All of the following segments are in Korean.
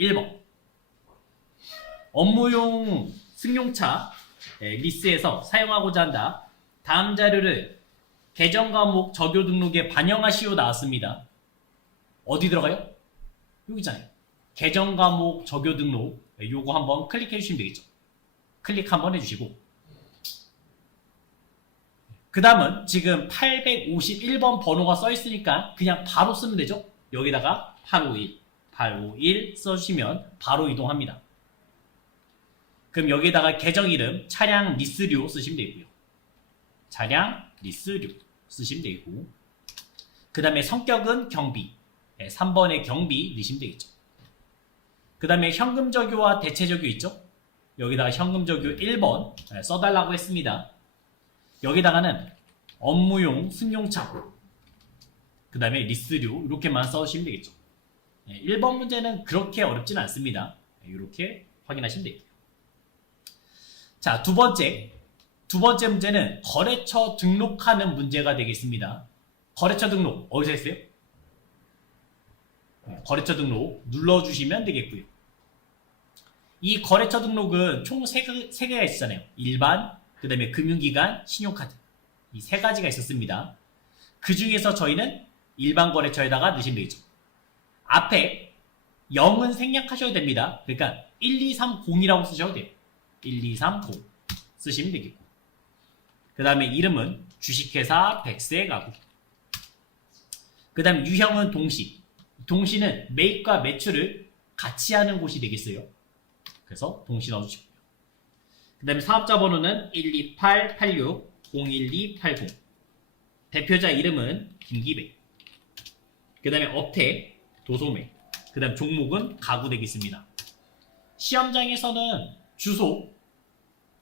1번. 업무용 승용차 리스에서 사용하고자 한다. 다음 자료를 계정 과목 적요 등록에 반영하시오 나왔습니다. 어디 들어가요? 여기잖아요. 계정 과목 적요 등록. 요거 한번 클릭해 주시면 되겠죠. 클릭 한번 해주시고, 그 다음은 지금 851번 번호가 써 있으니까 그냥 바로 쓰면 되죠. 여기다가 851 써주시면 바로 이동합니다. 그럼 여기다가 계정 이름 차량 리스료 쓰시면 되고요. 차량 리스료 쓰시면 되고, 그 다음에 성격은 경비, 3번의 경비 넣으시면 되겠죠. 그 다음에 현금 적요와 대체 적요 있죠. 여기다가 현금 적요 1번 써달라고 했습니다. 여기다가는 업무용 승용차, 그 다음에 리스료 이렇게만 써주시면 되겠죠. 1번 문제는 그렇게 어렵진 않습니다. 이렇게 확인하시면 되겠고요. 자, 두 번째 문제는 거래처 등록하는 문제가 되겠습니다. 거래처 등록 어디서 했어요? 거래처 등록 눌러주시면 되겠고요. 이 거래처 등록은 총 3개가 있었잖아요. 일반, 그 다음에 금융기관, 신용카드. 이 3가지가 있었습니다. 그 중에서 저희는 일반 거래처에다가 넣으시면 되겠죠. 앞에 0은 생략하셔도 됩니다. 그러니까 1230이라고 쓰셔도 돼요. 1230 쓰시면 되겠고, 그 다음에 이름은 주식회사 백세가구, 그 다음에 유형은 동시. 동시는 매입과 매출을 같이 하는 곳이 되겠어요. 그래서 동시 넣어주시고요. 그 다음에 사업자 번호는 12886-01280. 대표자 이름은 김기배. 그 다음에 업태, 도소매. 그 다음 종목은 가구 되겠습니다. 시험장에서는 주소,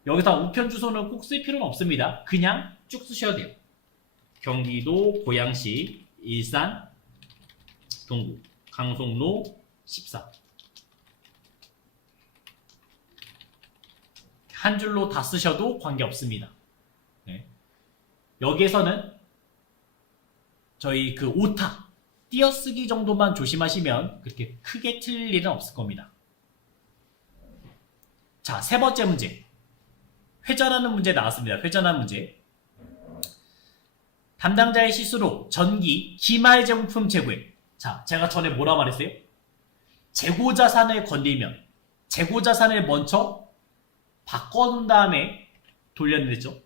여기다 우편 주소는 꼭 쓸 필요는 없습니다. 그냥 쭉 쓰셔야 돼요. 경기도 고양시, 일산, 동구, 강송로 14. 한 줄로 다 쓰셔도 관계없습니다. 네. 여기에서는 저희 그 오타, 띄어쓰기 정도만 조심하시면 그렇게 크게 틀릴 일은 없을 겁니다. 자, 세 번째 문제. 회전하는 문제 나왔습니다. 회전하는 문제. 담당자의 실수로 전기, 기말 제공품 재고액. 자, 제가 전에 뭐라 말했어요? 재고자산을 건들면 재고자산을 먼저 바꿔놓은 다음에 돌려냈죠.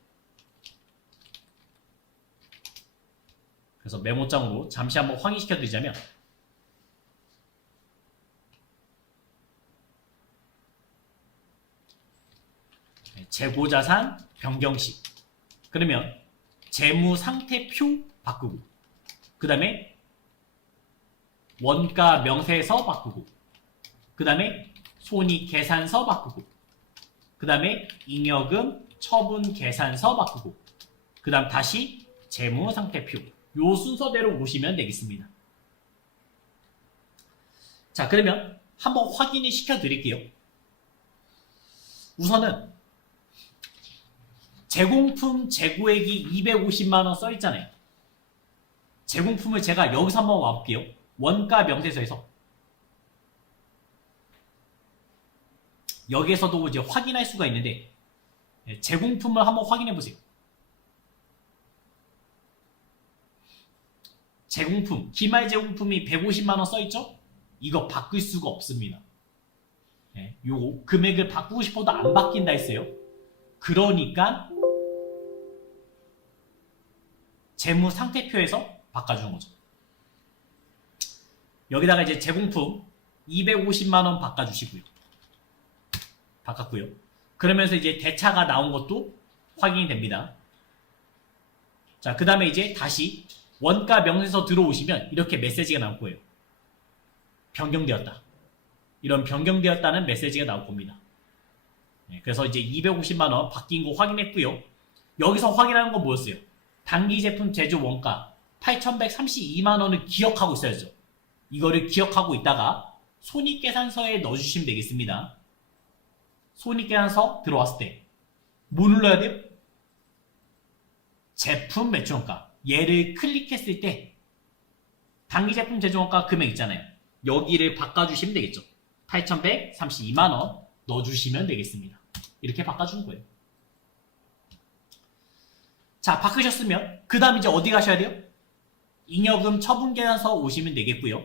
그래서 메모장으로 잠시 한번 확인시켜 드리자면, 재고자산 변경시, 그러면 재무상태표 바꾸고, 그 다음에 원가 명세서 바꾸고, 그 다음에 손익계산서 바꾸고, 그 다음에 잉여금 처분 계산서 바꾸고, 그 다음 다시 재무상태표. 요 순서대로 오시면 되겠습니다. 자, 그러면 한번 확인을 시켜 드릴게요. 우선은 제공품 재고액이 250만원 써 있잖아요. 제공품을 제가 여기서 한번 와볼게요. 원가 명세서에서. 여기에서도 이제 확인할 수가 있는데, 제공품을 한번 확인해 보세요. 제공품, 기말 제공품이 150만원 써있죠? 이거 바꿀 수가 없습니다. 요거 금액을 바꾸고 싶어도 안 바뀐다 했어요. 그러니까 재무상태표에서 바꿔주는 거죠. 여기다가 이제 제공품 250만원 바꿔주시고요. 바꿨고요. 그러면서 이제 대차가 나온 것도 확인이 됩니다. 자, 그 다음에 이제 다시 원가 명세서 들어오시면 이렇게 메시지가 나올 거예요. 변경되었다. 이런 변경되었다는 메시지가 나올 겁니다. 그래서 이제 250만원 바뀐 거 확인했고요. 여기서 확인하는 건 뭐였어요? 단기 제품 제조 원가 8,132만원을 기억하고 있어야죠. 이거를 기억하고 있다가 손익계산서에 넣어주시면 되겠습니다. 손익계산서 들어왔을 때 뭐 눌러야 돼요? 제품 매출원가. 얘를 클릭했을 때 단기 제품 제조원가 금액 있잖아요. 여기를 바꿔주시면 되겠죠. 8,132만원 넣어주시면 되겠습니다. 이렇게 바꿔주는 거예요. 자, 바꾸셨으면 그 다음 이제 어디 가셔야 돼요? 잉여금 처분계산서 오시면 되겠고요.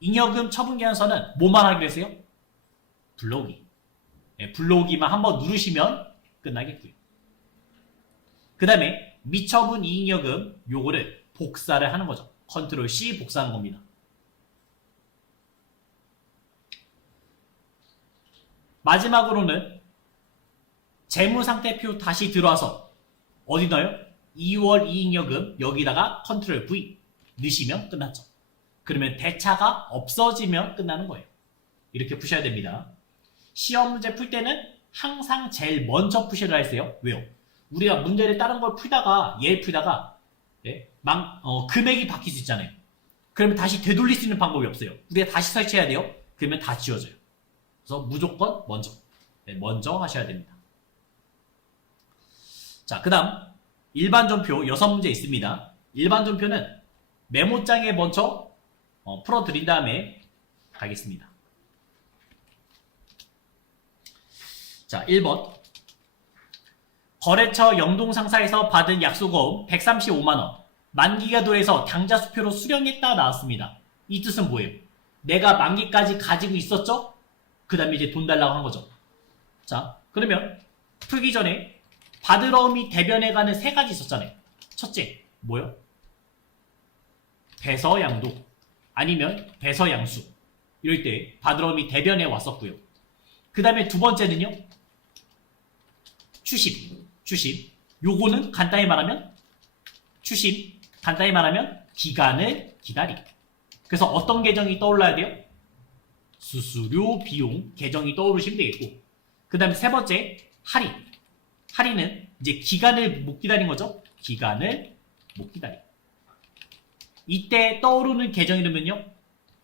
잉여금 처분계산서는 뭐만 하기로 했어요? 불러오기. 네, 불러오기만 한번 누르시면 끝나겠고요. 그 다음에 미처분 이익여금 요거를 복사를 하는 거죠. 컨트롤 C 복사하는 겁니다. 마지막으로는 재무상태표 다시 들어와서 어디 넣어요? 2월 이익여금 여기다가 컨트롤 V 넣으시면 끝났죠. 그러면 대차가 없어지면 끝나는 거예요. 이렇게 푸셔야 됩니다. 시험 문제 풀 때는 항상 제일 먼저 푸시라 했어요. 왜요? 우리가 문제를 다른 걸 풀다가 얘 풀다가 금액이 바뀔 수 있잖아요. 그러면 다시 되돌릴 수 있는 방법이 없어요. 우리가 다시 설치해야 돼요. 그러면 다 지워져요. 그래서 무조건 먼저 하셔야 됩니다. 자, 그 다음 일반전표 6문제 있습니다. 일반전표는 메모장에 먼저 풀어드린 다음에 가겠습니다. 자, 1번 거래처 영동상사에서 받은 약수거음 135만원 만기가 도래해서 당좌수표로 수령했다 나왔습니다. 이 뜻은 뭐예요? 내가 만기까지 가지고 있었죠? 그 다음에 이제 돈 달라고 한 거죠. 자, 그러면 풀기 전에 받으러 및 대변에 가는 세 가지 있었잖아요. 첫째, 뭐요? 배서양도 아니면 배서양수 이럴 때 받으러 및 대변에 왔었고요. 그 다음에 두 번째는요. 추심. 요거는 간단히 말하면 기간을 기다리. 그래서 어떤 계정이 떠올라야 돼요? 수수료, 비용 계정이 떠오르시면 되겠고, 그 다음에 세 번째 할인은 이제 기간을 못 기다린 거죠. 기간을 못 기다리. 이때 떠오르는 계정 이름은요.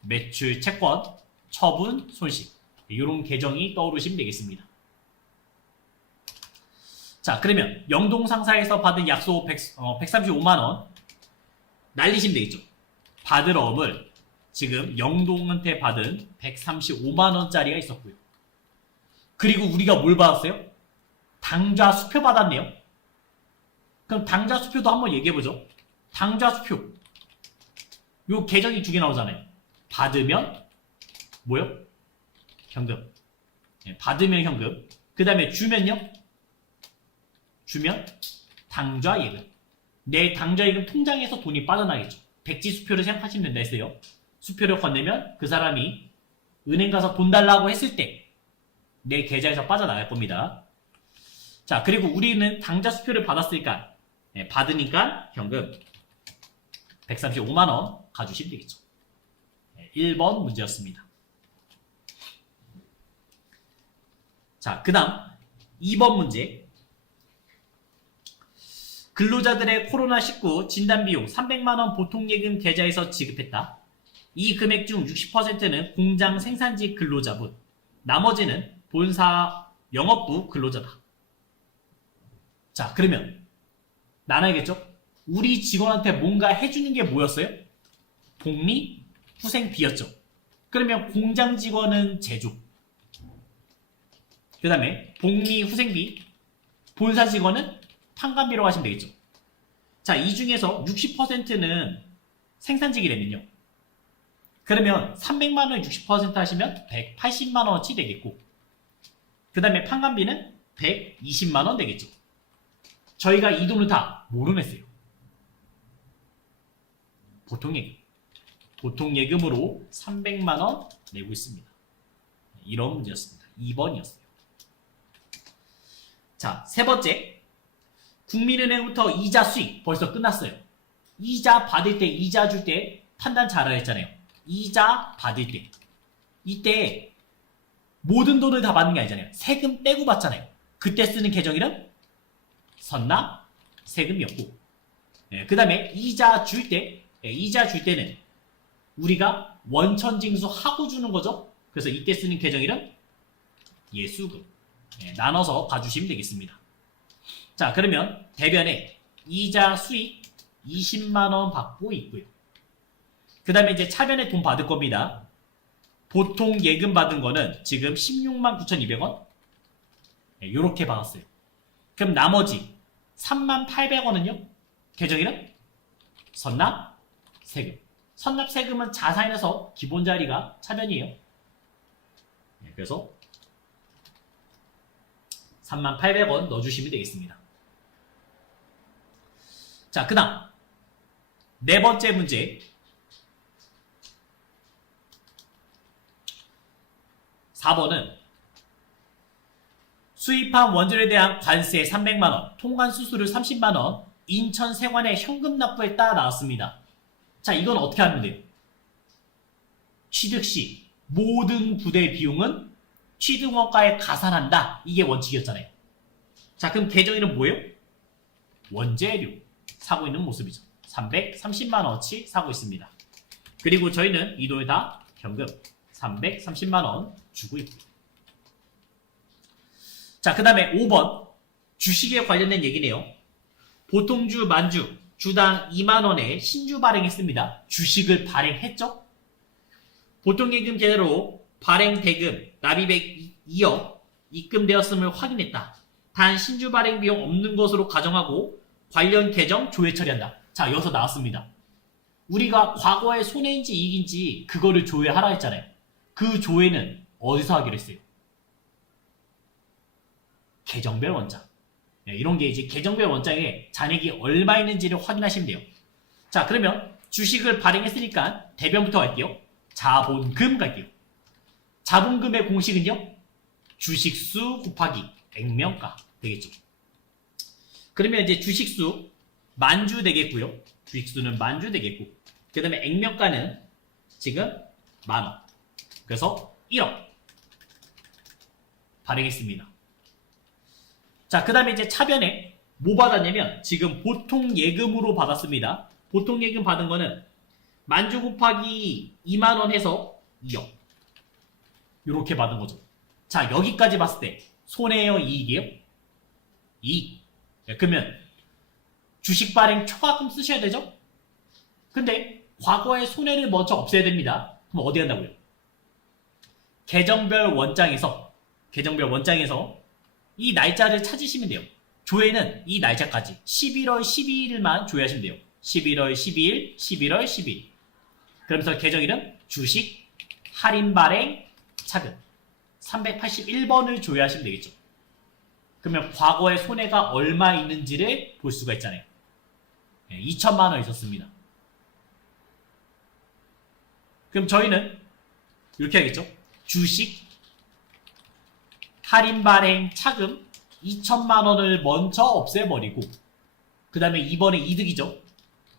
매출, 채권, 처분, 손실 이런 계정이 떠오르시면 되겠습니다. 자, 그러면 영동상사에서 받은 약소 135만원 날리시면 되겠죠. 받을 어음을 지금 영동한테 받은 135만원짜리가 있었고요. 그리고 우리가 뭘 받았어요? 당좌수표 받았네요. 그럼 당좌수표도 한번 얘기해보죠. 당좌수표 요 계정이 두 개 나오잖아요. 받으면 뭐요? 현금. 받으면 현금. 그 다음에 주면요? 주면 당좌예금. 내 당좌예금 통장에서 돈이 빠져나겠죠. 백지수표를 생각하시면 된다 했어요. 수표를 건네면 그 사람이 은행 가서 돈 달라고 했을 때 내 계좌에서 빠져나갈 겁니다. 자, 그리고 우리는 당좌수표를 받았으니까 받으니까 현금 135만원 가주시면 되겠죠. 1번 문제였습니다. 자, 그 다음 2번 문제. 근로자들의 코로나19 진단비용 300만원 보통예금 계좌에서 지급했다. 이 금액 중 60%는 공장 생산직 근로자분, 나머지는 본사 영업부 근로자다. 자, 그러면 나눠야겠죠? 우리 직원한테 뭔가 해주는 게 뭐였어요? 복리, 후생비였죠. 그러면 공장 직원은 제조, 그 다음에 복리, 후생비, 본사 직원은 판관비라고 하시면 되겠죠. 자, 이 중에서 60%는 생산직이라면요. 그러면 300만원 60% 하시면 180만원어치 되겠고, 그 다음에 판관비는 120만원 되겠죠. 저희가 이 돈을 다 뭐로 냈어요? 보통예금. 보통예금으로 300만원 내고 있습니다. 이런 문제였습니다. 2번이었어요. 자, 세 번째. 국민은행부터 이자 수익 벌써 끝났어요. 이자 받을 때, 이자 줄 때 판단 잘하라 했잖아요. 이자 받을 때 이때 모든 돈을 다 받는 게 아니잖아요. 세금 떼고 받잖아요. 그때 쓰는 계정 이름 선납 세금이었고, 그 다음에 이자 줄 때는 우리가 원천징수 하고 주는 거죠. 그래서 이때 쓰는 계정 이름 예수금. 나눠서 봐주시면 되겠습니다. 자, 그러면 대변에 이자 수익 20만원 받고 있고요. 그 다음에 이제 차변에 돈 받을 겁니다. 보통 예금 받은 거는 지금 16만 9,200원? 이렇게 받았어요. 그럼 나머지 3만 800원은요? 계정이는 선납 세금. 선납 세금은 자산에서 기본 자리가 차변이에요. 그래서 3만 800원 넣어주시면 되겠습니다. 자, 그 다음 네 번째 문제. 4번은 수입한 원전에 대한 관세 300만원, 통관 수수료 30만원, 인천 세관에 현금 납부했다 나왔습니다. 자, 이건 어떻게 하면 돼요? 취득 시 모든 부대 비용은 취득원가에 가산한다. 이게 원칙이었잖아요. 자, 그럼 계정일은 뭐예요? 원재료 사고 있는 모습이죠. 330만원어치 사고 있습니다. 그리고 저희는 이 돈에다 현금 330만원 주고 있고요. 자, 그 다음에 5번 주식에 관련된 얘기네요. 보통주 만주 주당 2만원에 신주 발행했습니다. 주식을 발행했죠? 보통예금 제대로 발행 대금 납입액 2억 입금되었음을 확인했다. 단 신주 발행 비용 없는 것으로 가정하고 관련 계정 조회 처리한다. 자, 여기서 나왔습니다. 우리가 과거에 손해인지 이익인지 그거를 조회하라 했잖아요. 그 조회는 어디서 하기로 했어요? 계정별 원장. 이런 게 이제 계정별 원장에 잔액이 얼마 있는지를 확인하시면 돼요. 자, 그러면 주식을 발행했으니까 대변부터 갈게요. 자본금 갈게요. 자본금의 공식은요? 주식수 곱하기 액면가 되겠죠. 그러면 이제 주식수 만주 되겠고요. 주식수는 만주 되겠고, 그 다음에 액면가는 지금 만원. 그래서 1억 발행했습니다. 자, 그 다음에 이제 차변에 뭐 받았냐면 지금 보통 예금으로 받았습니다. 보통 예금 받은 거는 만주 곱하기 2만원 해서 2억 이렇게 받은 거죠. 자, 여기까지 봤을 때 손해요, 이익이에요? 이익. 그러면 주식 발행 초과금 쓰셔야 되죠? 근데 과거의 손해를 먼저 없애야 됩니다. 그럼 어디 한다고요? 계정별 원장에서 이 날짜를 찾으시면 돼요. 조회는 이 날짜까지 11월 12일만 조회하시면 돼요. 11월 12일, 11월 12일. 그러면서 계정일은 주식 할인 발행 차금 381번을 조회하시면 되겠죠. 그러면 과거의 손해가 얼마 있는지를 볼 수가 있잖아요. 2천만 원 있었습니다. 그럼 저희는 이렇게 하겠죠. 주식 할인 발행 차금 2천만 원을 먼저 없애버리고, 그 다음에 이번에 이득이죠.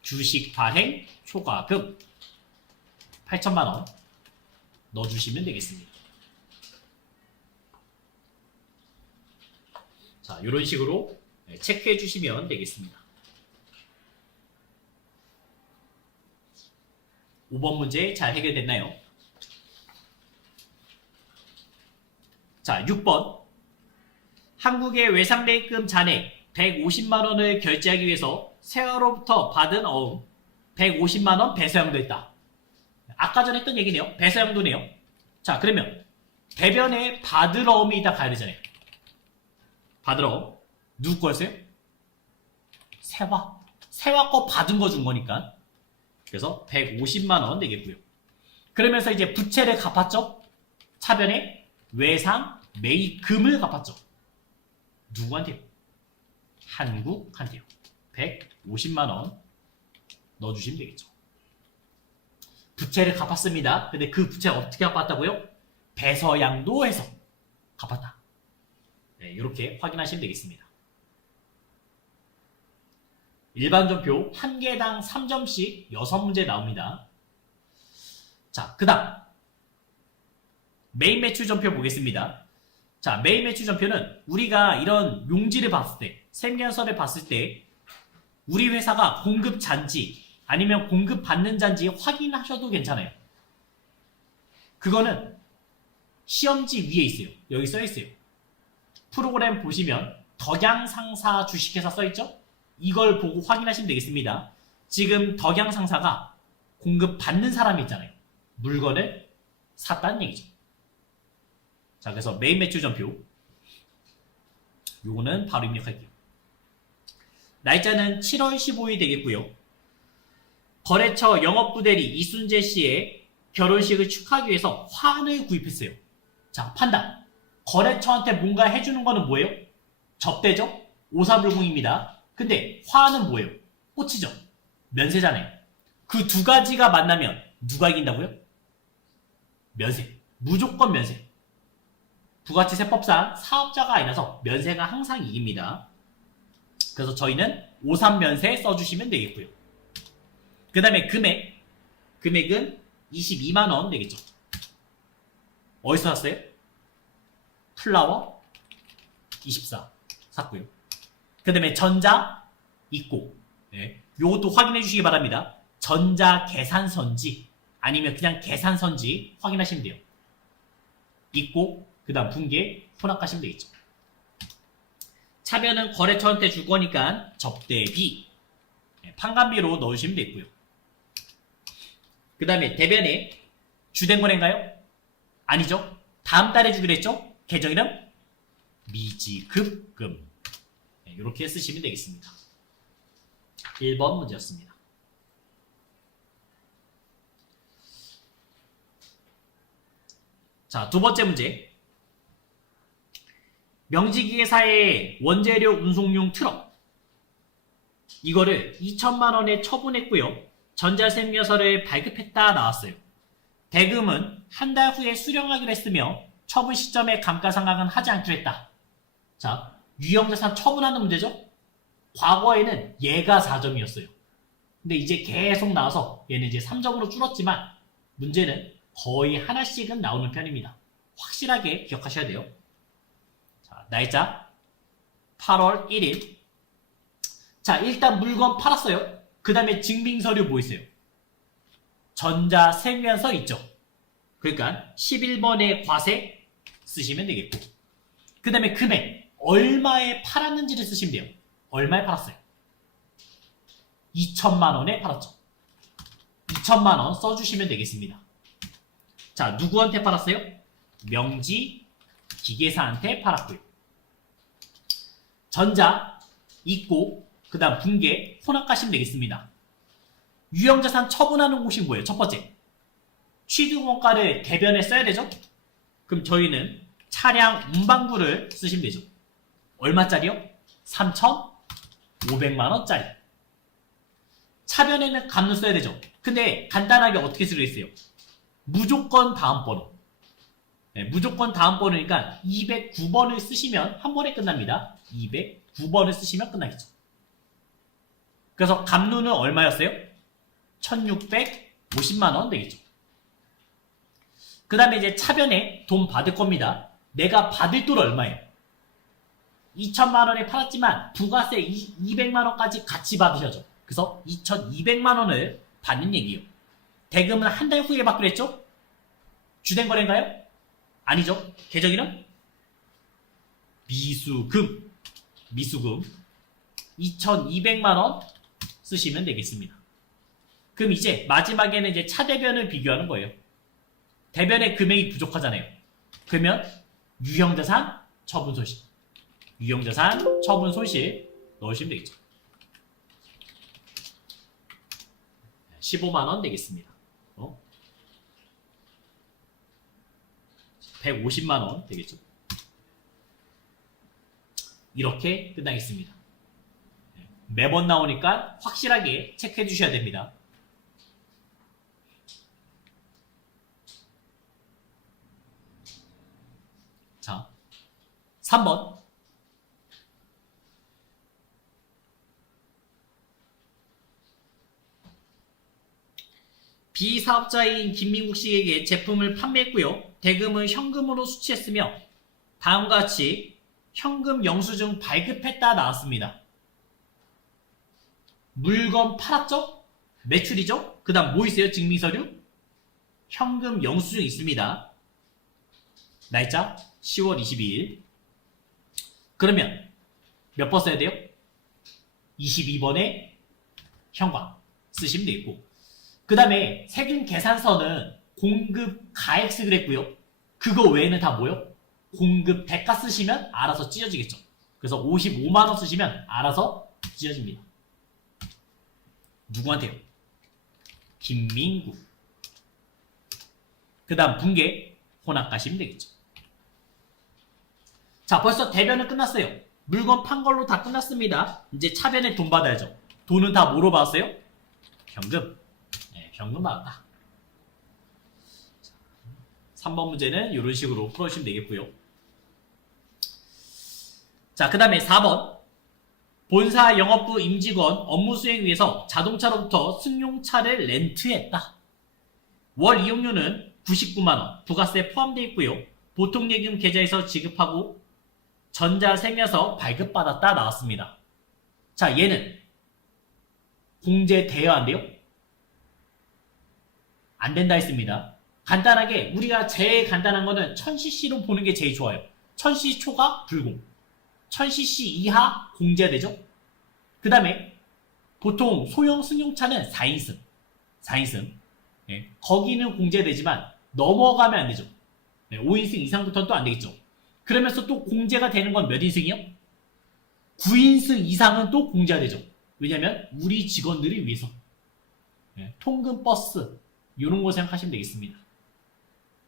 주식 발행 초과금 8천만 원 넣어주시면 되겠습니다. 자, 이런 식으로 체크해 주시면 되겠습니다. 5번 문제 잘 해결됐나요? 자, 6번. 한국의 외상배입금 잔액 150만원을 결제하기 위해서 세화로부터 받은 어음 150만원 배서양도 했다. 아까 전에 했던 얘기네요. 배서양도네요. 자, 그러면 대변에 받을 어음이 있다 가야 되잖아요. 받을 어음. 누구 거였어요? 세화. 세화 거 받은 거 준 거니까. 그래서 150만원 되겠고요. 그러면서 이제 부채를 갚았죠? 차변에 외상 매입금을 갚았죠. 누구한테요? 한국한테요. 150만원 넣어주시면 되겠죠. 부채를 갚았습니다. 근데 그 부채 어떻게 갚았다고요? 배서양도 해서 갚았다. 네, 이렇게 확인하시면 되겠습니다. 일반 전표 한 개당 3점씩 6문제 나옵니다. 자, 그 다음 메인 매출 전표 보겠습니다. 자, 메인 매출 전표는 우리가 이런 용지를 봤을 때, 생계연설을 봤을 때 우리 회사가 공급 잔지 아니면 공급 받는 잔지 확인하셔도 괜찮아요. 그거는 시험지 위에 있어요. 여기 써 있어요. 프로그램 보시면 덕양상사 주식회사 써 있죠? 이걸 보고 확인하시면 되겠습니다. 지금 덕양상사가 공급 받는 사람이 있잖아요. 물건을 샀다는 얘기죠. 자, 그래서 메인 매출 전표 요거는 바로 입력할게요. 날짜는 7월 15일 되겠고요. 거래처 영업부대리 이순재 씨의 결혼식을 축하하기 위해서 환을 구입했어요. 자, 판단. 거래처한테 뭔가 해주는 거는 뭐예요? 접대죠? 오사불공입니다. 근데 화는 뭐예요? 꽃이죠? 면세잖아요. 그 두 가지가 만나면 누가 이긴다고요? 면세. 무조건 면세. 부가치세법상 사업자가 아니라서 면세가 항상 이깁니다. 그래서 저희는 53면세 써주시면 되겠고요. 그 다음에 금액은 22만원 되겠죠. 어디서 샀어요? 플라워 24 샀고요. 그 다음에 전자 있고, 네. 요것도 확인해 주시기 바랍니다. 전자 계산서인지 아니면 그냥 계산서인지 확인하시면 돼요. 있고 그 다음 분계 혼합하시면 되겠죠. 차변은 거래처한테 줄 거니까 접대비, 판관비로 넣으시면 되고요. 그 다음에 대변에 주된 거래인가요? 아니죠. 다음 달에 주기로 했죠. 계정 이름 미지급금. 이렇게 쓰시면 되겠습니다. 1번 문제였습니다. 자, 두 번째 문제. 명지기계사의 원재료 운송용 트럭, 이거를 2천만원에 처분했고요. 전자세무서를 발급했다 나왔어요. 대금은 한 달 후에 수령하기로 했으며 처분 시점에 감가상각은 하지 않기로 했다. 자, 유형자산 처분하는 문제죠? 과거에는 얘가 4점이었어요. 근데 이제 계속 나와서 얘는 이제 3점으로 줄었지만 문제는 거의 하나씩은 나오는 편입니다. 확실하게 기억하셔야 돼요. 자, 날짜 8월 1일. 자, 일단 물건 팔았어요. 그 다음에 증빙서류 뭐 있어요? 전자세무서 있죠. 그러니까 11번의 과세 쓰시면 되겠고, 그 다음에 금액 얼마에 팔았는지를 쓰시면 돼요. 얼마에 팔았어요? 2천만원에 팔았죠. 2천만원 써주시면 되겠습니다. 자, 누구한테 팔았어요? 명지 기계사한테 팔았고요. 전자 있고 그 다음 분계 혼합하시면 되겠습니다. 유형자산 처분하는 곳이 뭐예요? 첫 번째, 취득원가를 대변에 써야 되죠? 그럼 저희는 차량 운반부를 쓰시면 되죠. 얼마짜리요? 3,500만원짜리. 차변에는 감론 써야 되죠. 근데 간단하게 어떻게 쓰기로 했어요? 무조건 다음 번호. 네, 무조건 다음 번호니까 209번을 쓰시면 한 번에 끝납니다. 209번을 쓰시면 끝나겠죠. 그래서 감루는 얼마였어요? 1,650만원 되겠죠. 그 다음에 이제 차변에 돈 받을 겁니다. 내가 받을 돈 얼마예요? 2천만원에 팔았지만 부가세 200만원까지 같이 받으셔죠. 그래서 2,200만원을 받는 얘기예요. 대금은 한 달 후에 받기로 했죠? 주된 거래인가요? 아니죠. 계정 이름? 미수금. 미수금 2,200만원 쓰시면 되겠습니다. 그럼 이제 마지막에는 이제 차대변을 비교하는 거예요. 대변의 금액이 부족하잖아요. 그러면 유형자산 처분 손실, 유형자산 처분 손실 넣으시면 되겠죠. 15만원 되겠습니다. 150만원 되겠죠. 이렇게 끝나겠습니다. 매번 나오니까 확실하게 체크해 주셔야 됩니다. 자, 3번. 비사업자인 김민국 씨에게 제품을 판매했고요. 대금은 현금으로 수취했으며 다음과 같이 현금 영수증 발급했다 나왔습니다. 물건 팔았죠? 매출이죠? 그 다음 뭐 있어요? 증빙서류? 현금 영수증 있습니다. 날짜 10월 22일. 그러면 몇 번 써야 돼요? 22번에 현관 쓰시면 되겠고, 그 다음에 세금 계산서는 공급 가액스 그랬고요. 그거 외에는 다 뭐요? 공급 대가 쓰시면 알아서 찢어지겠죠. 그래서 55만원 쓰시면 알아서 찢어집니다. 누구한테요? 김민구. 그 다음 분계 혼합 가시면 되겠죠. 자, 벌써 대변은 끝났어요. 물건 판 걸로 다 끝났습니다. 이제 차변에 돈 받아야죠. 돈은 다 뭐로 받았어요? 현금. 네, 현금 받았다. 3번 문제는 이런 식으로 풀어주시면 되겠고요. 자, 그 다음에 4번. 본사 영업부 임직원 업무 수행 위해서 자동차로부터 승용차를 렌트했다. 월 이용료는 99만원, 부가세 포함되어 있고요. 보통예금 계좌에서 지급하고 전자세면서 발급받았다 나왔습니다. 자, 얘는 공제되어야 안 돼요? 안 된다 했습니다. 간단하게 우리가 제일 간단한 거는 1000cc로 보는 게 제일 좋아요. 1000cc 초과 불공, 1000cc 이하 공제되죠. 그 다음에 보통 소형 승용차는 4인승. 네, 거기는 공제되지만 넘어가면 안 되죠. 네, 5인승 이상부터는 또 안 되겠죠. 그러면서 또 공제가 되는 건 몇 인승이요? 9인승 이상은 또 공제가 되죠. 왜냐면 우리 직원들을 위해서. 네, 통근 버스 이런 거 생각하시면 되겠습니다.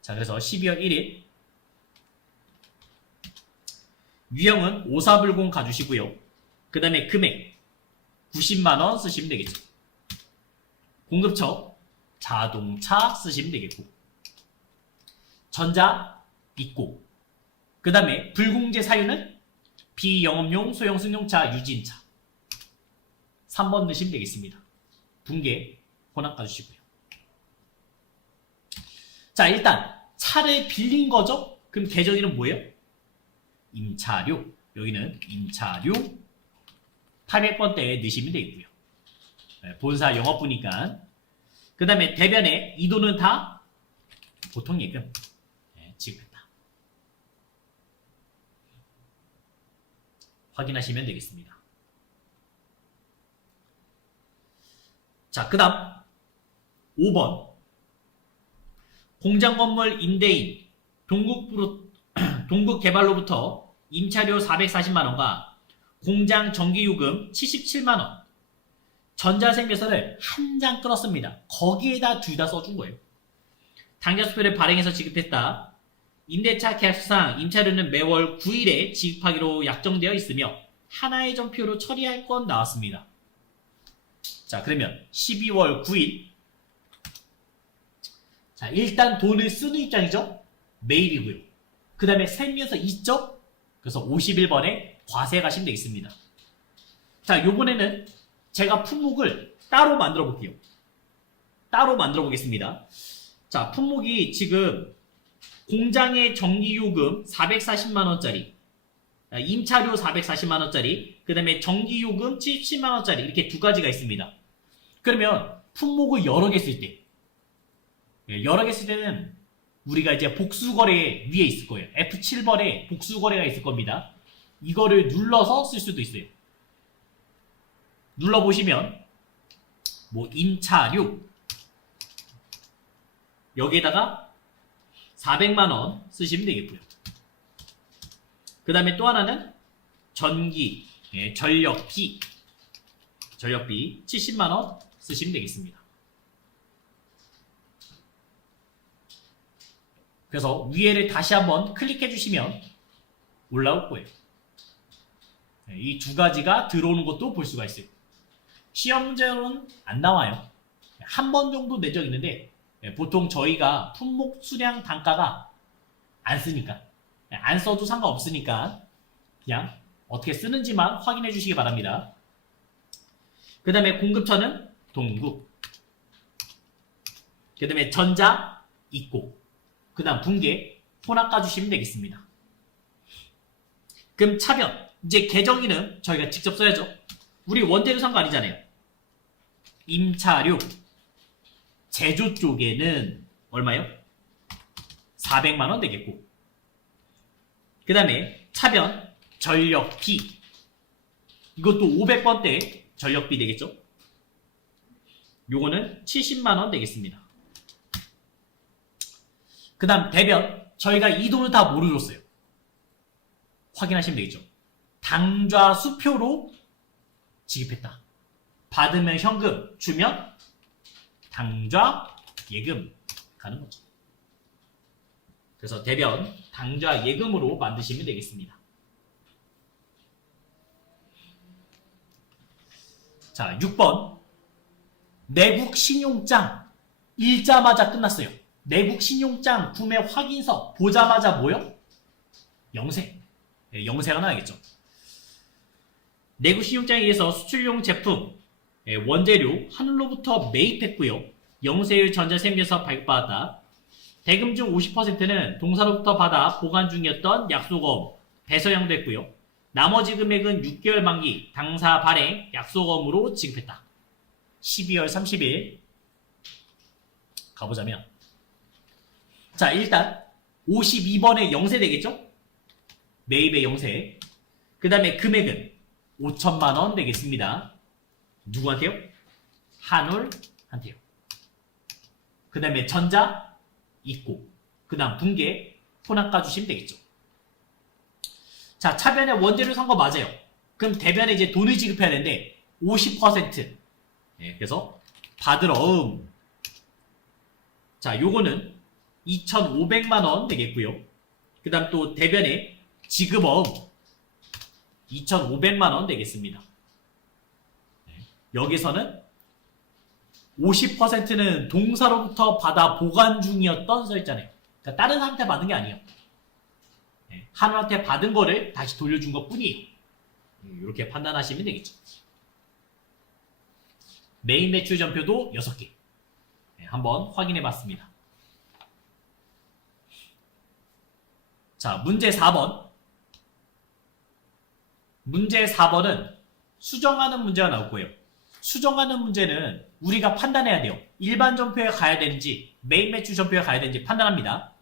자, 그래서 12월 1일 유형은 오사불공 가주시고요. 그 다음에 금액 90만원 쓰시면 되겠죠. 공급처 자동차 쓰시면 되겠고, 전자 있고, 그 다음에 불공제 사유는 비영업용 소형 승용차 유진차 3번 넣으시면 되겠습니다. 분계 혼합 가주시고요. 자, 일단 차를 빌린 거죠? 그럼 계정 이름 뭐예요? 임차료. 여기는 임차료 800번대에 넣으시면 되겠고요. 네, 본사 영업부니까. 그 다음에 대변에 이 돈은 다 보통 예금. 네, 지급했다. 확인하시면 되겠습니다. 자, 그 다음 5번 공장 건물 임대인 동국개발로부터 임차료 440만원과 공장 전기요금 77만원, 전자생계서를 한 장 끌었습니다. 거기에다 둘 다 써준 거예요. 당좌수표를 발행해서 지급했다. 임대차 계약서상 임차료는 매월 9일에 지급하기로 약정되어 있으며 하나의 전표로 처리할 건 나왔습니다. 자, 그러면 12월 9일. 자, 일단 돈을 쓰는 입장이죠. 매일이고요. 그 다음에 세면서 있죠. 그래서 51번에 과세 가시면 되겠습니다. 자, 요번에는 제가 품목을 따로 만들어 볼게요. 따로 만들어 보겠습니다. 자, 품목이 지금 공장의 전기요금 440만원짜리, 임차료 440만원짜리, 그 다음에 전기요금 77만원짜리 이렇게 두 가지가 있습니다. 그러면 품목을 여러 개 쓸 때, 여러 개 쓸 때는 우리가 이제 복수거래 위에 있을 거예요. F7번에 복수거래가 있을 겁니다. 이거를 눌러서 쓸 수도 있어요. 눌러보시면 뭐 임차료 여기에다가 400만원 쓰시면 되겠고요. 그 다음에 또 하나는 전기, 전력비 70만원 쓰시면 되겠습니다. 그래서 위에를 다시 한번 클릭해 주시면 올라올 거예요. 이 두 가지가 들어오는 것도 볼 수가 있어요. 시험 문제로는 안 나와요. 한 번 정도 낸 적 있는데 보통 저희가 품목 수량 단가가 안 쓰니까, 안 써도 상관없으니까 그냥 어떻게 쓰는지만 확인해 주시기 바랍니다. 그 다음에 공급처는 동국, 그 다음에 전자 있고, 그 다음 분계 혼합 가주시면 되겠습니다. 그럼 차변, 이제 계정이는 저희가 직접 써야죠. 우리 원재료 산 거 아니잖아요. 임차료 제조 쪽에는 얼마요? 400만원 되겠고, 그 다음에 차변 전력비, 이것도 500번대 전력비 되겠죠. 요거는 70만원 되겠습니다. 그 다음 대변. 저희가 이 돈을 다 뭐로 줬어요? 확인하시면 되겠죠. 당좌 수표로 지급했다. 받으면 현금, 주면 당좌 예금 가는 거죠. 그래서 대변 당좌 예금으로 만드시면 되겠습니다. 자, 6번. 내국 신용장 읽자마자 끝났어요. 내국 신용장 구매 확인서 보자마자 뭐요? 영세. 네, 영세가 나야겠죠. 내국 신용장에 의해서 수출용 제품, 원재료 하늘로부터 매입했고요. 영세율 전자세무에서 발급받았다. 대금 중 50%는 동사로부터 받아 보관 중이었던 약속어음 배서양됐고요. 나머지 금액은 6개월 만기 당사 발행 약속어음으로 지급했다. 12월 30일 가보자면, 자, 일단 52번에 영세 되겠죠? 매입의 영세. 그 다음에 금액은 5천만원 되겠습니다. 누구한테요? 한울한테요. 그 다음에 전자 있고, 그 다음 분계 혼합 까주시면 되겠죠. 자, 차변에 원재료 산 거 맞아요. 그럼 대변에 이제 돈을 지급해야 되는데 50%. 그래서 받으러 자, 요거는 2,500만원 되겠고요. 그 다음 또 대변에 지급어음 2,500만원 되겠습니다. 여기서는 50%는 동사로부터 받아 보관 중이었던 써있잖아요. 그러니까 다른 사람한테 받은 게 아니에요. 한우한테 받은 거를 다시 돌려준 것 뿐이에요. 이렇게 판단하시면 되겠죠. 메인 매출 전표도 6개. 한번 확인해 봤습니다. 자, 문제 4번. 문제 4번은 수정하는 문제가 나올 거예요. 수정하는 문제는 우리가 판단해야 돼요. 일반 전표에 가야 되는지 메인 매출 전표에 가야 되는지 판단합니다.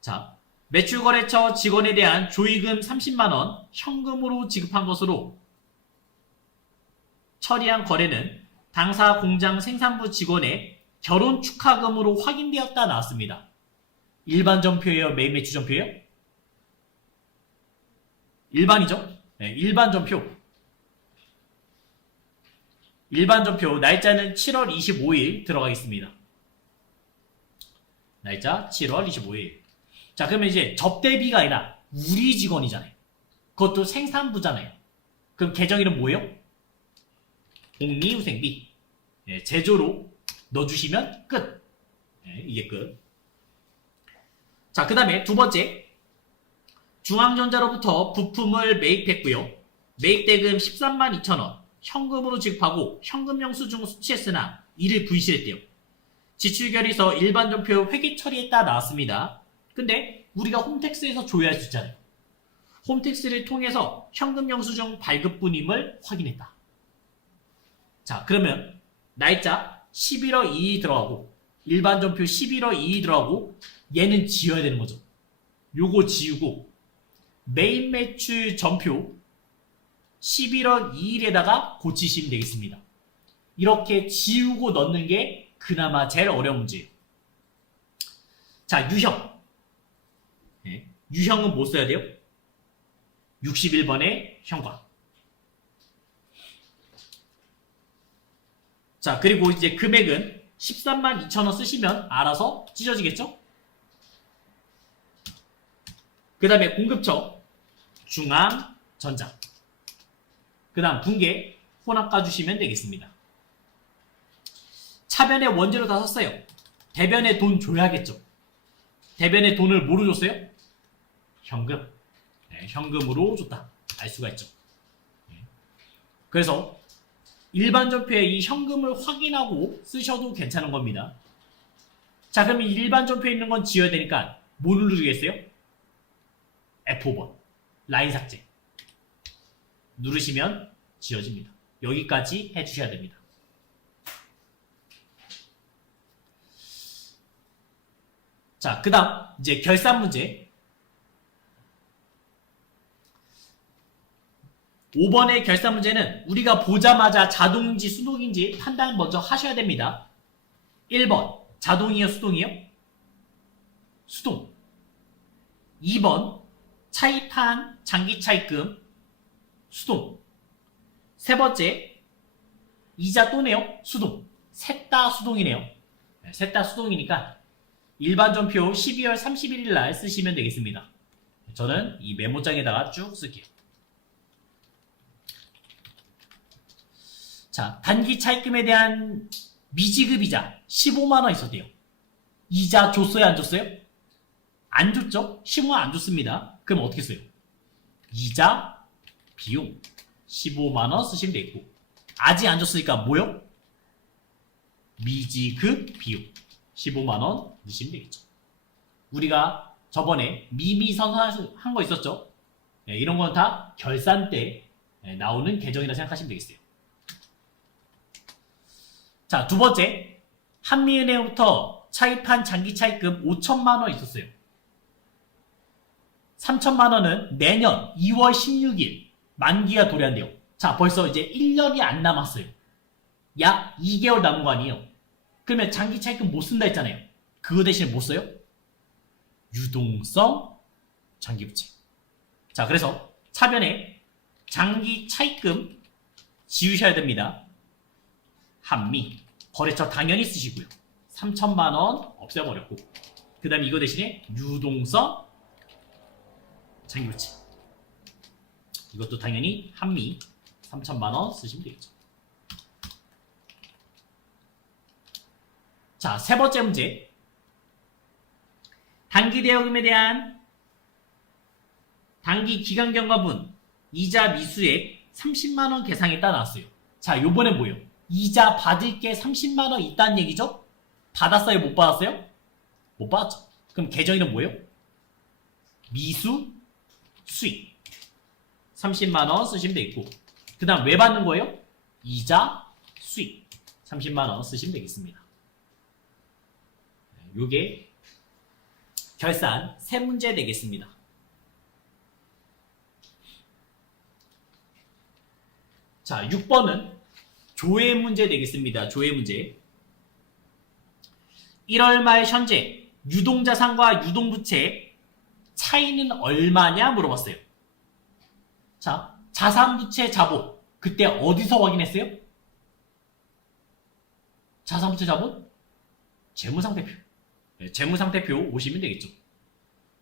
자, 매출거래처 직원에 대한 조의금 30만원 현금으로 지급한 것으로 처리한 거래는 당사 공장 생산부 직원의 결혼 축하금으로 확인되었다 나왔습니다. 일반 전표예요? 메인 매출 전표예요? 일반이죠? 네, 일반 전표. 일반 전표 날짜는 7월 25일 들어가겠습니다. 날짜 7월 25일. 자, 그러면 이제 접대비가 아니라 우리 직원이잖아요. 그것도 생산부잖아요. 그럼 계정 이름 뭐예요? 복리후생비. 제조로 넣어주시면 끝. 이게 끝. 자, 그 다음에 두 번째. 중앙전자로부터 부품을 매입했고요. 매입대금 13만 2천원 현금으로 지급하고 현금 영수증 수취했으나 이를 부실했대요. 지출결의서 일반 전표 회계 처리했다 나왔습니다. 근데 우리가 홈택스에서 조회할 수 있잖아요. 홈택스를 통해서 현금 영수증 발급분임을 확인했다. 자, 그러면 날짜 11월 2일 들어가고 일반 전표 11월 2일 들어가고 얘는 지워야 되는 거죠. 요거 지우고 메인 매출 전표 11월 2일에다가 고치시면 되겠습니다. 이렇게 지우고 넣는 게 그나마 제일 어려운 문제예요. 자, 유형. 유형은 뭐 써야 돼요? 61번의 형과. 자, 그리고 이제 금액은 13만 2천원 쓰시면 알아서 찢어지겠죠? 그 다음에 공급처 중앙전자. 그 다음 분계 혼합 까주시면 되겠습니다. 차변에 원재료 다 샀어요. 대변에 돈 줘야겠죠. 대변에 돈을 뭐로 줬어요? 현금. 현금으로 줬다. 알 수가 있죠. 그래서 일반 전표에 이 현금을 확인하고 쓰셔도 괜찮은 겁니다. 자, 그러면 일반 전표에 있는 건 지워야 되니까 뭐 누르겠어요? F5번. 라인 삭제. 누르시면 지워집니다. 여기까지 해주셔야 됩니다. 자, 그 다음 이제 결산 문제. 5번의 결산 문제는 우리가 보자마자 자동인지 수동인지 판단 먼저 하셔야 됩니다. 1번 자동이요 수동이요? 수동. 2번 차입한 장기차입금 수동. 세 번째 이자 또 내요 수동. 셋 다 수동이네요. 셋 다 수동이니까 일반전표 12월 31일 날 쓰시면 되겠습니다. 저는 이 메모장에다가 쭉 쓸게요. 자, 단기 차입금에 대한 미지급이자 15만원 있었대요. 이자 줬어요, 안 줬어요? 안 줬죠? 15만원 안 줬습니다. 그럼 어떻게 써요? 이자, 비용 15만원 쓰시면 되겠고, 아직 안 줬으니까 뭐요? 미지급 비용 15만원 넣으시면 되겠죠. 우리가 저번에 미미선한 거 있었죠? 네, 이런 건 다 결산 때 나오는 계정이라 생각하시면 되겠어요. 자, 두 번째, 한미은행부터 차입한 장기차입금 5천만원 있었어요. 3천만원은 내년 2월 16일 만기가 도래한대요. 자, 벌써 이제 1년이 안 남았어요. 약 2개월 남은 거 아니에요? 그러면 장기차입금 못 쓴다 했잖아요. 그거 대신에 뭐 써요? 유동성 장기부채. 자, 그래서 차변에 장기차입금 지우셔야 됩니다. 한미 거래처 당연히 쓰시고요. 3천만원 없애버렸고, 그 다음에 이거 대신에 유동성 장기부채, 이것도 당연히 한미 3천만원 쓰시면 되겠죠. 자, 세 번째 문제. 단기 대여금에 대한 단기 기간 경과분 이자 미수액 30만원 계상했다 나왔어요. 자, 요번에 뭐예요? 이자 받을 게 30만원 있다는 얘기죠? 받았어요? 못 받았어요? 못 받았죠. 그럼 계정이는 뭐예요? 미수 수익 30만원 쓰시면 되겠고, 그 다음 왜 받는 거예요? 이자 수익 30만원 쓰시면 되겠습니다. 요게 결산 세 문제 되겠습니다. 자, 6번은 조회 문제 되겠습니다. 조회 문제. 1월 말 현재 유동자산과 유동부채 차이는 얼마냐 물어봤어요. 자, 자산부채 자본 그때 어디서 확인했어요? 자산부채 자본? 재무상태표. 네, 재무상태표 오시면 되겠죠.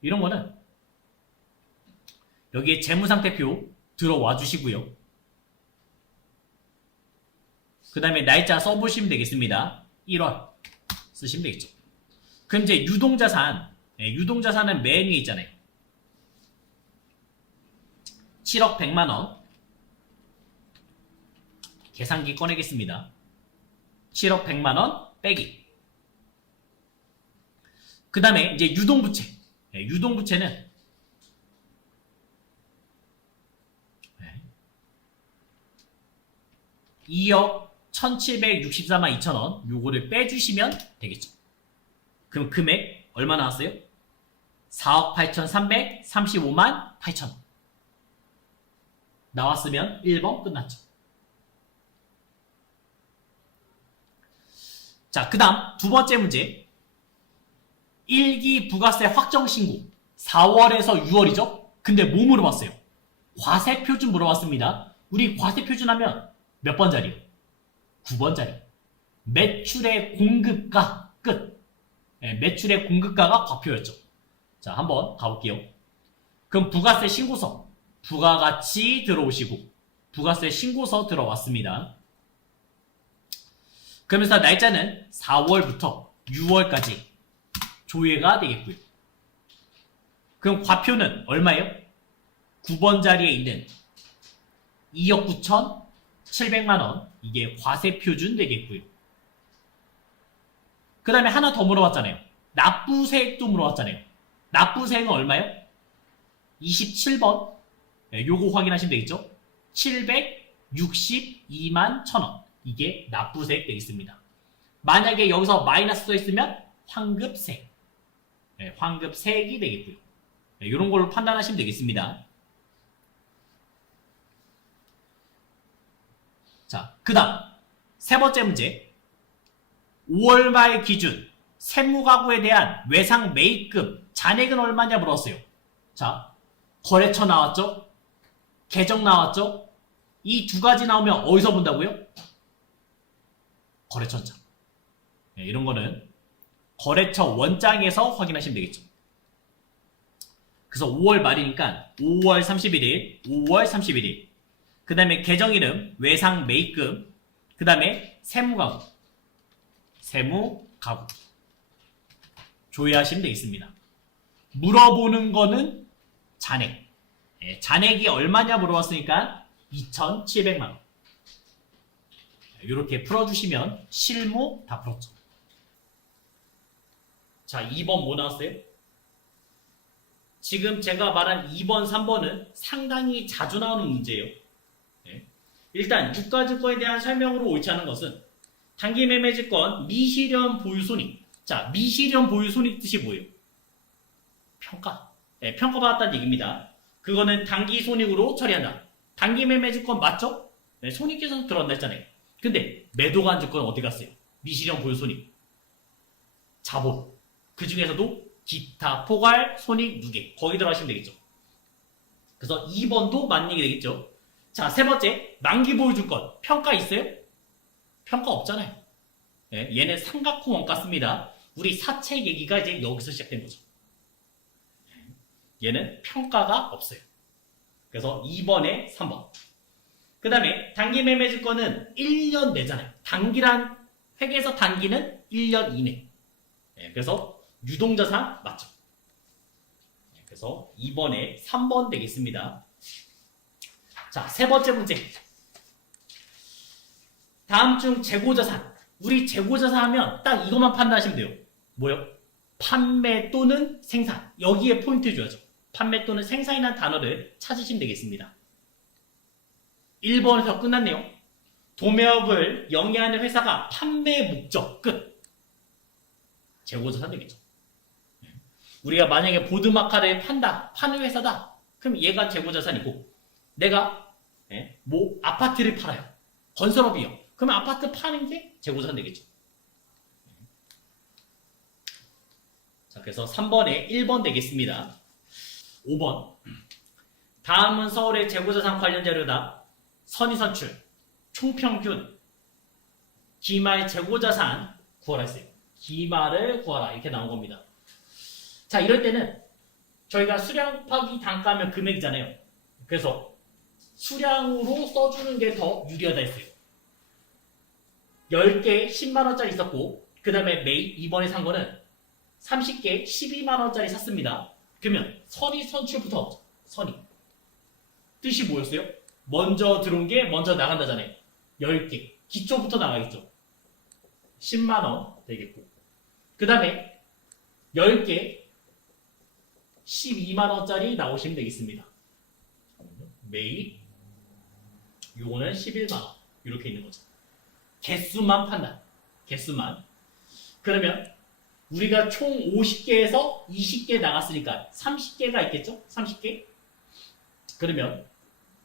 이런 거는 여기에 재무상태표 들어와 주시고요. 그 다음에 날짜 써보시면 되겠습니다. 1월 쓰시면 되겠죠. 그럼 이제 유동자산, 유동자산은 맨 위에 있잖아요. 7억 100만원 계산기 꺼내겠습니다. 7억 100만원 빼기, 그 다음에 이제 유동부채. 유동부채는 2억 1764만 2천원 요거를 빼주시면 되겠죠. 그럼 금액 얼마 나왔어요? 4억 8335만 8천원 나왔으면 1번 끝났죠. 자, 그 다음 두 번째 문제. 1기 부가세 확정신고 4월에서 6월이죠? 근데 뭐 물어봤어요? 과세표준 물어봤습니다. 우리 과세표준 하면 몇 번짜리요? 9번짜리. 매출의 공급가 끝. 매출의 공급가가 과표였죠. 자, 한번 가볼게요. 그럼 부가세 신고서, 부가가치 들어오시고 부가세 신고서 들어왔습니다. 그러면서 날짜는 4월부터 6월까지 조회가 되겠고요. 그럼 과표는 얼마예요? 9번 자리에 있는 2억 9,700만원 이게 과세표준 되겠고요. 그 다음에 하나 더 물어봤잖아요. 납부세액도 물어봤잖아요. 납부세액은 얼마예요? 27번 요거 확인하시면 되겠죠? 762만 1,000원 이게 납부세액 되겠습니다. 만약에 여기서 마이너스 써 있으면 환급세, 환급세액이 되겠고요. 이런 걸로 판단하시면 되겠습니다. 자, 그 다음 세 번째 문제. 5월 말 기준 세무가구에 대한 외상 매입금 잔액은 얼마냐 물었어요. 자, 거래처 나왔죠? 계정 나왔죠? 이 두 가지 나오면 어디서 본다고요? 거래처장. 네, 이런 거는 거래처 원장에서 확인하시면 되겠죠. 그래서 5월 말이니까 5월 31일, 5월 31일. 그 다음에 계정 이름, 외상 매입금. 그 다음에 세무가구. 세무가구. 조회하시면 되겠습니다. 물어보는 거는 잔액. 예, 잔액이 얼마냐 물어봤으니까 2,700만원. 이렇게 풀어주시면 실무 다 풀었죠. 자, 2번 뭐 나왔어요? 지금 제가 말한 2번, 3번은 상당히 자주 나오는 문제예요. 예. 일단 유가증권에 대한 설명으로 옳지 않은 것은 단기매매증권 미실현 보유손익. 자, 미실현 보유손익 뜻이 뭐예요? 평가. 네, 평가받았다는 얘기입니다. 그거는 단기손익으로 처리한다. 단기매매증권 맞죠? 네, 손익계산 들어간다 했잖아요. 근데 매도간 증권 어디 갔어요? 미실현 보유손익. 자본. 그 중에서도 기타, 포괄, 손익, 누계. 거기 들어가시면 되겠죠. 그래서 2번도 맞는 얘기 되겠죠. 자, 세 번째. 만기보유증권. 평가 있어요? 평가 없잖아요. 네, 얘는 삼각형 원가 씁니다. 우리 사채 얘기가 이제 여기서 시작된 거죠. 얘는 평가가 없어요. 그래서 2번에 3번. 그 다음에 단기매매증권은 1년 내잖아요. 단기란 회계에서 단기는 1년 이내. 네, 그래서 유동자산 맞죠. 네, 그래서 2번에 3번 되겠습니다. 자, 세 번째 문제. 다음 중 재고자산. 우리 재고자산 하면 딱 이것만 판단하시면 돼요. 뭐요? 판매 또는 생산. 여기에 포인트 줘야죠. 판매 또는 생산이라는 단어를 찾으시면 되겠습니다. 1번에서 끝났네요. 도매업을 영위하는 회사가 판매 목적 끝. 재고자산 되겠죠. 우리가 만약에 보드마카를 파는 회사다. 그럼 얘가 재고자산이고, 내가 뭐 아파트를 팔아요. 건설업이요. 그럼 아파트 파는 게 재고자산 되겠죠. 자, 그래서 3번에 1번 되겠습니다. 5번. 다음은 서울의 재고자산 관련 자료다. 선의선출, 총평균, 기말 재고자산 구하라 했어요. 기말을 구하라 이렇게 나온 겁니다. 자, 이럴 때는 저희가 수량 곱하기 단가면 금액이잖아요. 그래서 수량으로 써주는 게 더 유리하다 했어요. 10개 10만원짜리 있었고, 그 다음에 매입 이번에 산 거는 30개 12만원짜리 샀습니다. 그러면 선의선출부터 선의. 뜻이 뭐였어요? 먼저 들어온 게 먼저 나간다잖아요. 10개. 기초부터 나가겠죠. 10만원 되겠고. 그 다음에 10개 12만원짜리 나오시면 되겠습니다. 매입. 요거는 11만원. 이렇게 있는 거죠. 개수만 판단. 개수만. 그러면 우리가 총 50개에서 20개 나갔으니까 30개가 있겠죠? 30개? 그러면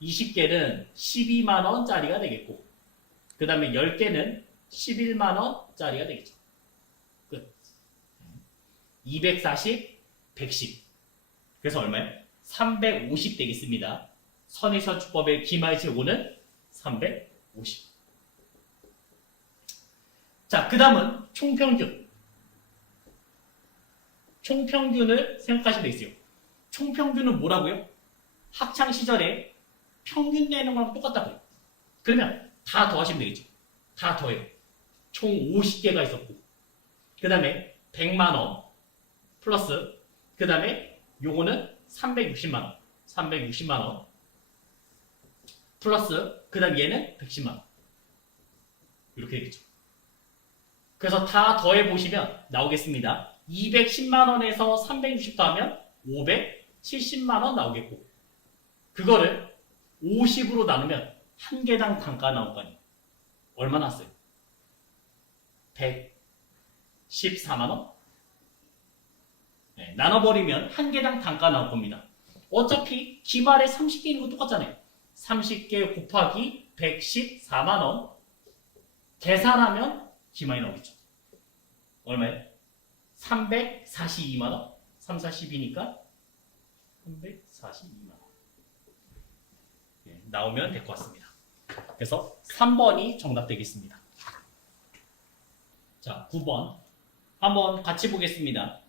20개는 12만원짜리가 되겠고, 그 다음에 10개는 11만원짜리가 되겠죠. 끝. 240, 110. 그래서 얼마예요? 350 되겠습니다. 선의선출법의 기말 재고는 350. 자, 그 다음은 총평균. 총평균을 생각하시면 되겠어요. 총평균은 뭐라고요? 학창시절에 평균 내는 거랑 똑같다고요. 그러면 다 더하시면 되겠죠. 다 더해요. 총 50개가 있었고, 그 다음에 100만원 플러스, 그 다음에 요거는 360만원 360만원 플러스, 그 다음 얘는 110만원 이렇게 되겠죠. 그래서 다 더해보시면 나오겠습니다. 210만원에서 360 더하면 570만원 나오겠고, 그거를 50으로 나누면 한 개당 단가 나올 거 아니에요. 얼마 났어요? 114만원? 네, 나눠버리면 한 개당 단가 나올 겁니다. 어차피 기말에 30개 있는 거 똑같잖아요. 30개 곱하기 114만원 계산하면 기말이 나오겠죠. 얼마예요? 342만 원. 3, 40이니까 342만 원. 예, 나오면 될 것 같습니다. 그래서 3번이 정답 되겠습니다. 자, 9번 한번 같이 보겠습니다.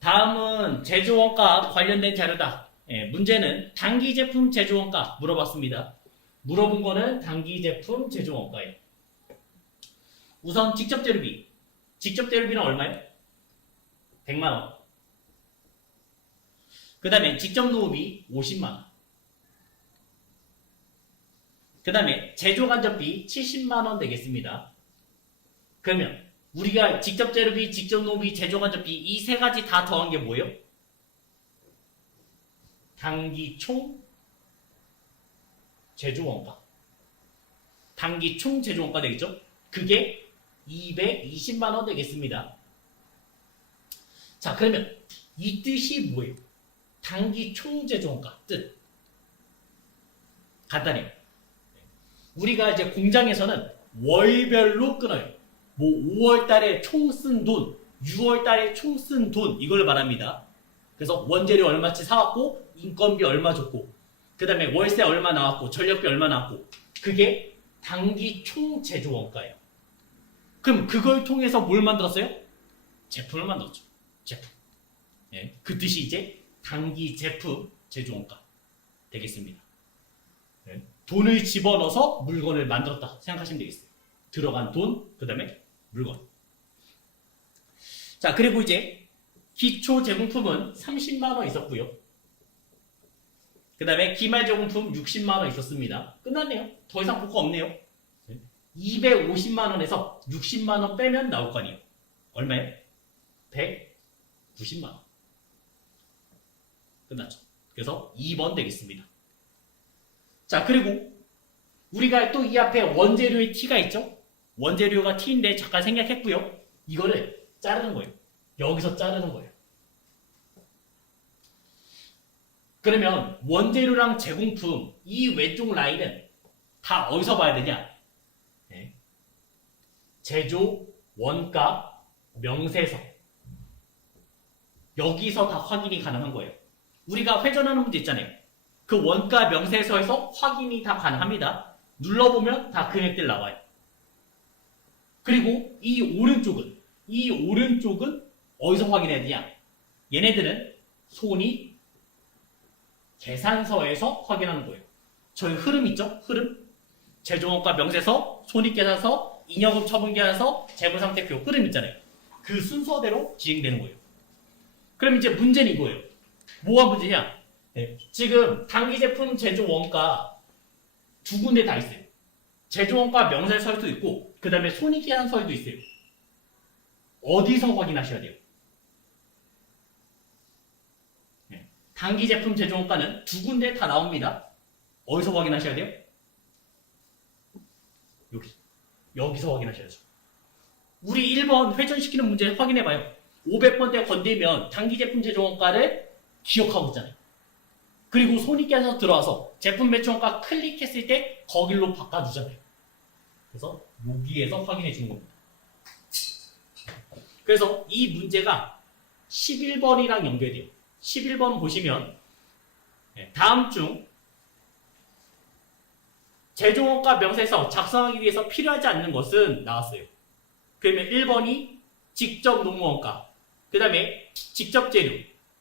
다음은 제조원가 관련된 자료다. 예, 문제는 단기 제품 제조원가 물어봤습니다. 물어본 거는 단기 제품 제조원가예요. 우선 직접 재료비. 직접 재료비는 얼마예요? 100만 원. 그 다음에 직접 노후비 50만 원. 그 다음에 제조간접비 70만 원 되겠습니다. 그러면 우리가 직접 재료비, 직접 노후비, 제조간접비 이 세 가지 다 더한 게 뭐예요? 단기 총 제조원가. 단기 총 제조원가 되겠죠? 그게 220만 원 되겠습니다. 자, 그러면 이 뜻이 뭐예요? 단기 총 제조원가 뜻. 간단해요. 우리가 이제 공장에서는 월별로 끊어요. 뭐 5월 달에 총 쓴 돈, 6월 달에 총 쓴 돈 이걸 말합니다. 그래서 원재료 얼마치 사왔고 인건비 얼마 줬고 그 다음에 월세 얼마 나왔고 전력비 얼마 나왔고 그게 단기 총 제조 원가예요. 그럼 그걸 통해서 뭘 만들었어요? 제품을 만들었죠. 제품. 예, 그 뜻이 이제 단기 제품 제조 원가 되겠습니다. 예, 돈을 집어넣어서 물건을 만들었다 생각하시면 되겠어요. 들어간 돈, 그 다음에 물건. 자, 그리고 이제 기초 제공품은 30만 원 있었고요. 그 다음에 기말 제공품 60만 원 있었습니다. 끝났네요. 더 이상 볼 거 없네요. 250만 원에서 60만 원 빼면 나올 거 아니에요. 얼마예요? 190만 원. 끝났죠. 그래서 2번 되겠습니다. 자, 그리고 우리가 또 이 앞에 원재료의 T가 있죠? 원재료가 T인데 잠깐 생략했고요. 이거를 자르는 거예요. 여기서 자르는 거예요. 그러면 원재료랑 제공품 이 왼쪽 라인은 다 어디서 봐야 되냐? 네. 제조, 원가, 명세서 여기서 다 확인이 가능한 거예요. 우리가 회전하는 문제 있잖아요. 그 원가 명세서에서 확인이 다 가능합니다. 눌러보면 다 금액들 나와요. 그리고 이 오른쪽은 어디서 확인해야 되냐? 얘네들은 손익 계산서에서 확인하는 거예요. 저희 흐름 있죠? 흐름. 제조원가 명세서, 손익계산서, 잉여금 처분계산서, 재무상태표 흐름 있잖아요. 그 순서대로 진행되는 거예요. 그럼 이제 문제는 이거예요. 뭐가 문제냐? 네. 지금 단기 제품 제조 원가 두 군데 다 있어요. 제조 원가 명세서에도 있고 그 다음에 손익계산서에도 있어요. 어디서 확인하셔야 돼요? 네. 단기 제품 제조 원가는 두 군데 다 나옵니다. 어디서 확인하셔야 돼요? 여기서 확인하셔야죠. 우리 1번 회전시키는 문제 확인해봐요. 500번대 건들면 단기 제품 제조 원가를 기억하고 있잖아요. 그리고 손익계산서 들어와서 제품 매출 원가 클릭했을 때 거길로 바꿔주잖아요. 그래서 여기에서 확인해 주는 겁니다. 그래서 이 문제가 11번이랑 연결돼요. 11번 보시면 다음 중 제조원가 명세서 작성하기 위해서 필요하지 않는 것은 나왔어요. 그러면 1번이 직접 농무원가, 그 다음에 직접 재료,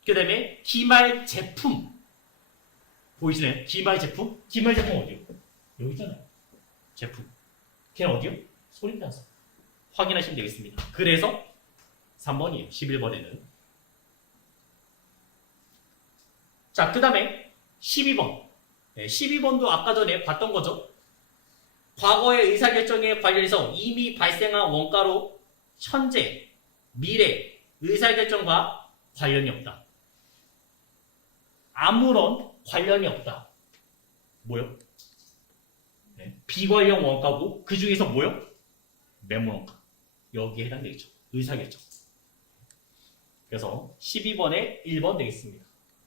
그 다음에 기말 제품. 보이시나요? 기말 제품? 기말 제품 어디요? 여기 있잖아요. 제품. 걔는 어디요? 손익계산서. 확인하시면 되겠습니다. 그래서 3번이에요. 11번에는. 자, 그 다음에 12번. 12번도 아까 전에 봤던 거죠. 과거의 의사결정에 관련해서 이미 발생한 원가로 현재, 미래 의사결정과 관련이 없다. 아무런 관련이 없다. 뭐요? 비관련 원가고 그 중에서 뭐요? 매물원가. 여기에 해당되겠죠. 의사결정. 그래서 12번에 1번 되겠습니다.